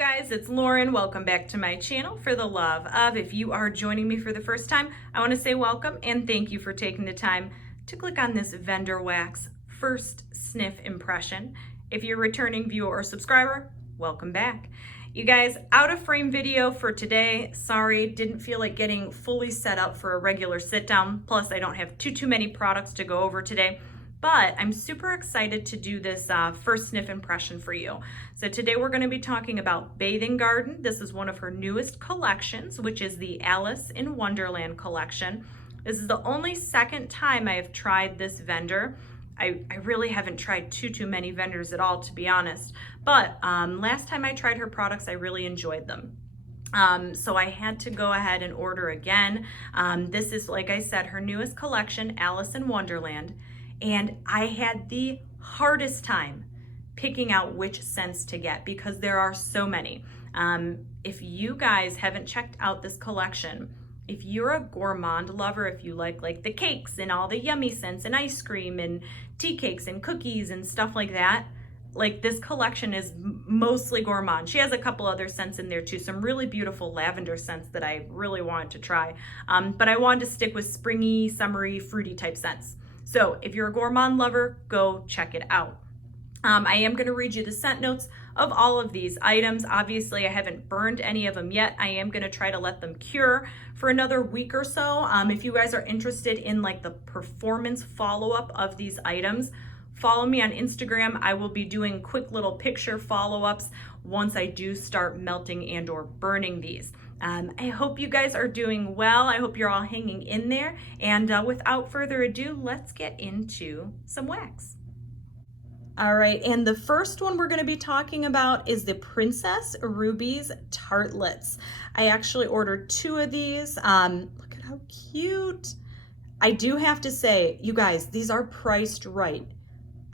guys, it's Lauren. Welcome back to my channel for the love of. If you are joining me for the first time, I want to say welcome and thank you for taking the time to click on this vendor wax first sniff impression. If you're a returning viewer or subscriber, welcome back. You guys, out of frame video for today. Sorry, didn't feel like getting fully set up for a regular sit down. Plus, I don't have too many products to go over today. But I'm super excited to do this first sniff impression for you. So today we're going to be talking about Bathing Garden. This is one of her newest collections, which is the Alice in Wonderland collection. This is the only second time I have tried this vendor. I really haven't tried too many vendors at all, to be honest. But last time I tried her products, I really enjoyed them. So I had to go ahead and order again. This is, like I said, her newest collection, Alice in Wonderland. And I had the hardest time picking out which scents to get because there are so many. If you guys haven't checked out this collection, if you're a gourmand lover, if you like the cakes and all the yummy scents and ice cream and tea cakes and cookies and stuff like that, like this collection is mostly gourmand. She has a couple other scents in there too, some really beautiful lavender scents that I really wanted to try. But I wanted to stick with springy, summery, fruity type scents. So if you're a gourmand lover, go check it out. I am going to read you the scent notes of all of these items. Obviously, I haven't burned any of them yet. I am going to try to let them cure for another week or so. If you guys are interested in like the performance follow-up of these items, follow me on Instagram. I will be doing quick little picture follow-ups once I do start melting and or burning these. I hope you guys are doing well. I hope you're all hanging in there. And without further ado, let's get into some wax. All right, and the first one we're going to be talking about is the Princess Ruby's Tartlettes. I actually ordered 2 of these. Look at how cute. I do have to say, you guys, these are priced right.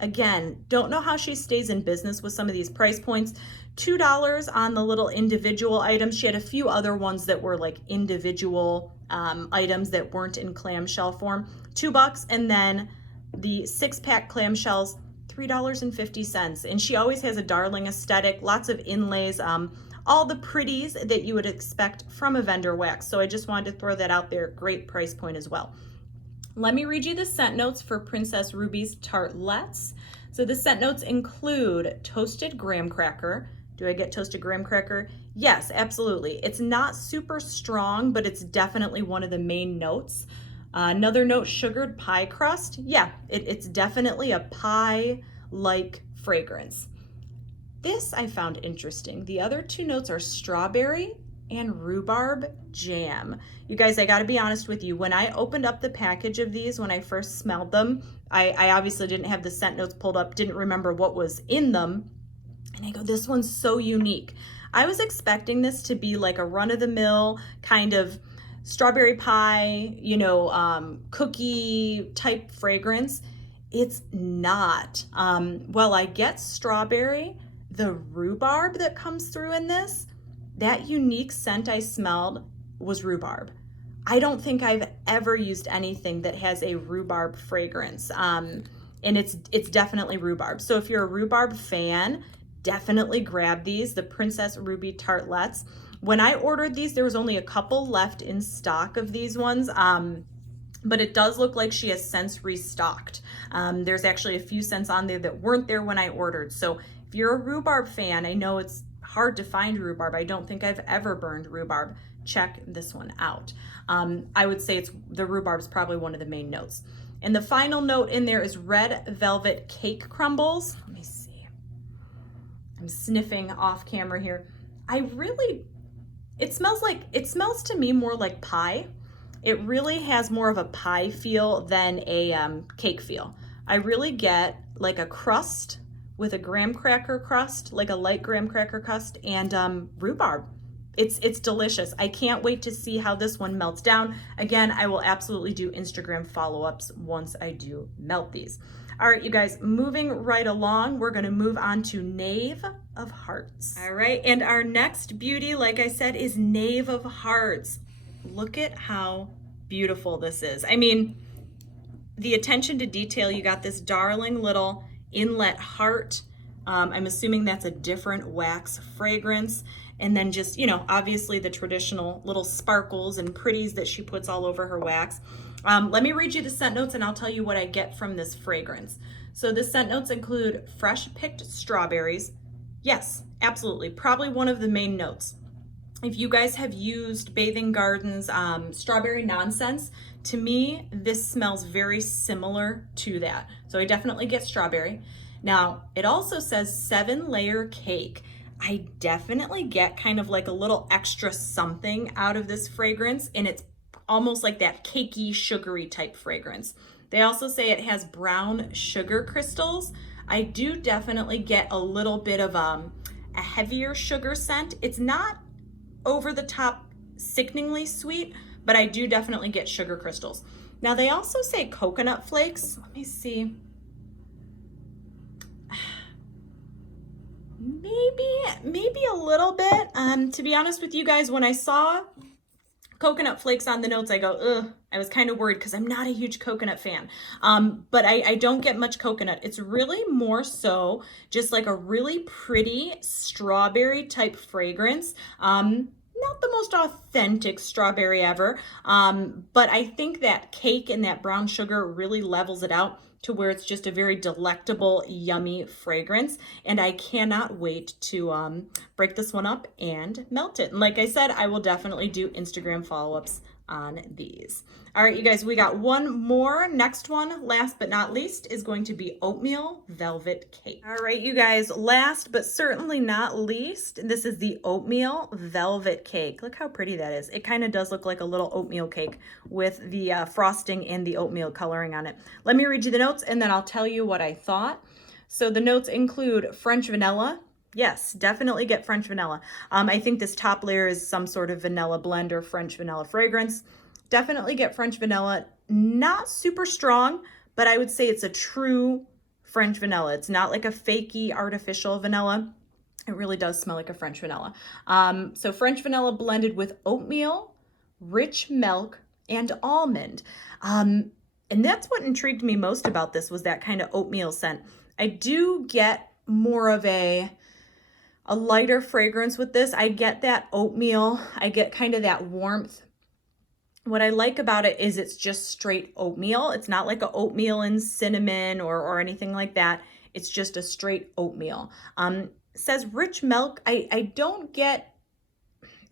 Again, don't know how she stays in business with some of these price points. $2 on the little individual items. She had a few other ones that were like individual items that weren't in clamshell form. $2, and then the 6-pack clamshells, $3.50. And she always has a darling aesthetic, lots of inlays, all the pretties that you would expect from a vendor wax. So I just wanted to throw that out there. Great price point as well. Let me read you the scent notes for Princess Ruby's Tartlettes. So the scent notes include toasted graham cracker. Do I get toasted graham cracker? Yes, absolutely. It's not super strong, but it's definitely one of the main notes. Another note, sugared pie crust. Yeah, it's definitely a pie-like fragrance. This I found interesting. The other 2 notes are strawberry and rhubarb jam. You guys, I gotta be honest with you. When I opened up the package of these, when I first smelled them, I obviously didn't have the scent notes pulled up, didn't remember what was in them. And I go, this one's so unique. I was expecting this to be like a run-of-the-mill kind of strawberry pie, you know, cookie type fragrance. It's not. Well, I get strawberry, the rhubarb that comes through in this, that unique scent I smelled was rhubarb. I don't think I've ever used anything that has a rhubarb fragrance. And it's definitely rhubarb. So if you're a rhubarb fan, definitely grab these, the Princess Ruby Tartlettes. When I ordered these, there was only a couple left in stock of these ones. But it does look like she has since restocked. There's actually a few scents on there that weren't there when I ordered. So if you're a rhubarb fan, I know it's hard to find rhubarb. I don't think I've ever burned rhubarb. Check this one out. I would say the rhubarb's probably one of the main notes. And the final note in there is red velvet cake crumbles. Let me see. I'm sniffing off camera here. It smells to me more like pie. It really has more of a pie feel than a cake feel. I really get like a crust with a graham cracker crust, like a light graham cracker crust, and rhubarb. It's delicious. I can't wait to see how this one melts down. Again, I will absolutely do Instagram follow-ups once I do melt these. All right, you guys, moving right along, we're gonna move on to Knave of Hearts. All right, and our next beauty, like I said, is Knave of Hearts. Look at how beautiful this is. I mean, the attention to detail, you got this darling little inlet heart I'm assuming that's a different wax fragrance. And then just, you know, obviously the traditional little sparkles and pretties that she puts all over her wax. Let me read you the scent notes and I'll tell you what I get from this fragrance. So the scent notes include fresh picked strawberries. Yes, absolutely. Probably one of the main notes. If you guys have used Bathing Gardens Strawberry Nonsense, to me, this smells very similar to that. So I definitely get strawberry. Now, it also says 7-layer cake. I definitely get kind of like a little extra something out of this fragrance, and it's almost like that cakey, sugary type fragrance. They also say it has brown sugar crystals. I do definitely get a little bit of a heavier sugar scent. It's not over the top sickeningly sweet, but I do definitely get sugar crystals. Now they also say coconut flakes. Let me see. Maybe a little bit. To be honest with you guys, when I saw coconut flakes on the notes, I go, ugh. I was kind of worried because I'm not a huge coconut fan. But I don't get much coconut. It's really more so just like a really pretty strawberry type fragrance. Not the most authentic strawberry ever, but I think that cake and that brown sugar really levels it out to where it's just a very delectable, yummy fragrance. And I cannot wait to break this one up and melt it. And like I said, I will definitely do Instagram follow-ups on these. All right, you guys, we got one more. Next one, last but not least, is going to be Oatmeal Velvet Cake. All right, you guys, last but certainly not least, this is the Oatmeal Velvet Cake. Look how pretty that is. It kind of does look like a little oatmeal cake with the frosting and the oatmeal coloring on it. Let me read you the notes and then I'll tell you what I thought. So the notes include French vanilla. Yes, definitely get French vanilla. I think this top layer is some sort of vanilla blend or French vanilla fragrance. Definitely get French vanilla. Not super strong, but I would say it's a true French vanilla. It's not like a fakey artificial vanilla. It really does smell like a French vanilla. So French vanilla blended with oatmeal, rich milk, and almond. And that's what intrigued me most about this, was that kind of oatmeal scent. I do get more of a lighter fragrance with this. I get that oatmeal. I get kind of that warmth. What I like about it is it's just straight oatmeal. It's not like an oatmeal and cinnamon or anything like that. It's just a straight oatmeal. It says rich milk. I don't get,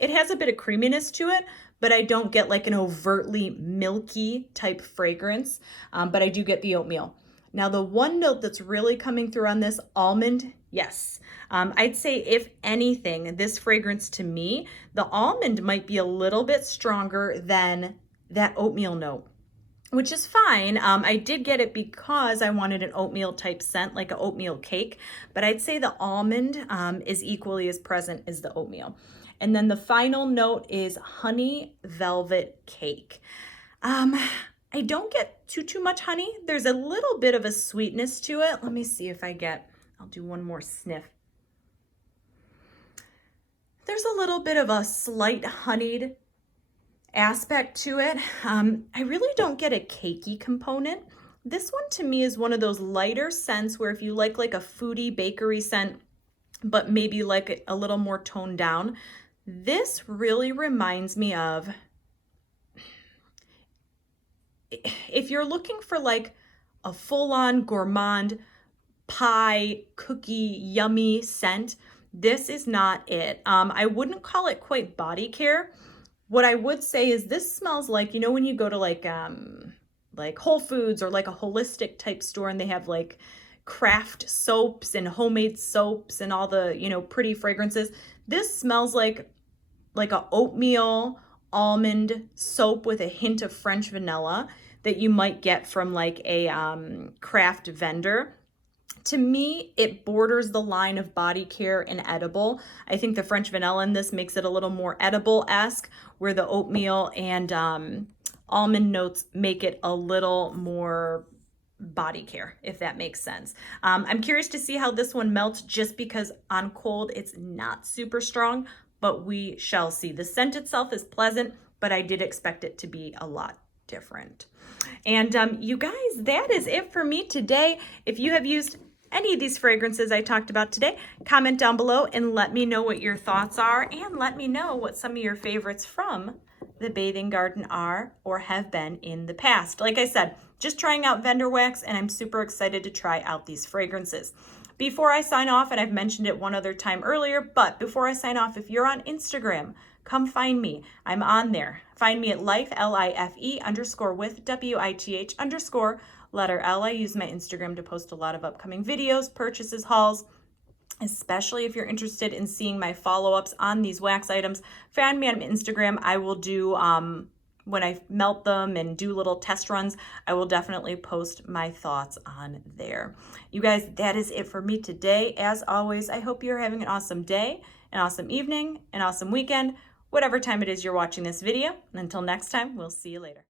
it has a bit of creaminess to it, but I don't get like an overtly milky type fragrance, but I do get the oatmeal. Now the one note that's really coming through on this, almond, yes. I'd say if anything, this fragrance to me, the almond might be a little bit stronger than that oatmeal note, which is fine. I did get it because I wanted an oatmeal type scent, like an oatmeal cake, but I'd say the almond is equally as present as the oatmeal. And then the final note is honey velvet cake. I don't get too much honey. There's a little bit of a sweetness to it. Let me see if I'll do one more sniff. There's a little bit of a slight honeyed aspect to it. I really don't get a cakey component. This one to me is one of those lighter scents where if you like a foodie bakery scent, but maybe like a little more toned down, this really reminds me of, if you're looking for like a full-on gourmand pie, cookie, yummy scent, this is not it. I wouldn't call it quite body care. What I would say is this smells like, you know, when you go to like Whole Foods or like a holistic type store and they have like craft soaps and homemade soaps and all the, you know, pretty fragrances. This smells like a oatmeal almond soap with a hint of French vanilla that you might get from like a craft vendor. To me, it borders the line of body care and edible. I think the French vanilla in this makes it a little more edible-esque, where the oatmeal and almond notes make it a little more body care, if that makes sense. I'm curious to see how this one melts, just because on cold it's not super strong, but we shall see. The scent itself is pleasant, but I did expect it to be a lot different. And you guys, that is it for me today. If you have used any of these fragrances I talked about today, comment down below and let me know what your thoughts are, and let me know what some of your favorites from the bathing garden are or have been in the past. Like I said, just trying out vendor wax, and I'm super excited to try out these fragrances. Before I sign off, and I've mentioned it one other time earlier, but before I sign off, if you're on Instagram, come find me. I'm on there. Find me at life, L-I-F-E _ WITH _ letter L. I use my Instagram to post a lot of upcoming videos, purchases, hauls, especially if you're interested in seeing my follow-ups on these wax items. Find me on Instagram. I will do, when I melt them and do little test runs, I will definitely post my thoughts on there. You guys, that is it for me today. As always, I hope you're having an awesome day, an awesome evening, an awesome weekend, whatever time it is you're watching this video. And until next time, we'll see you later.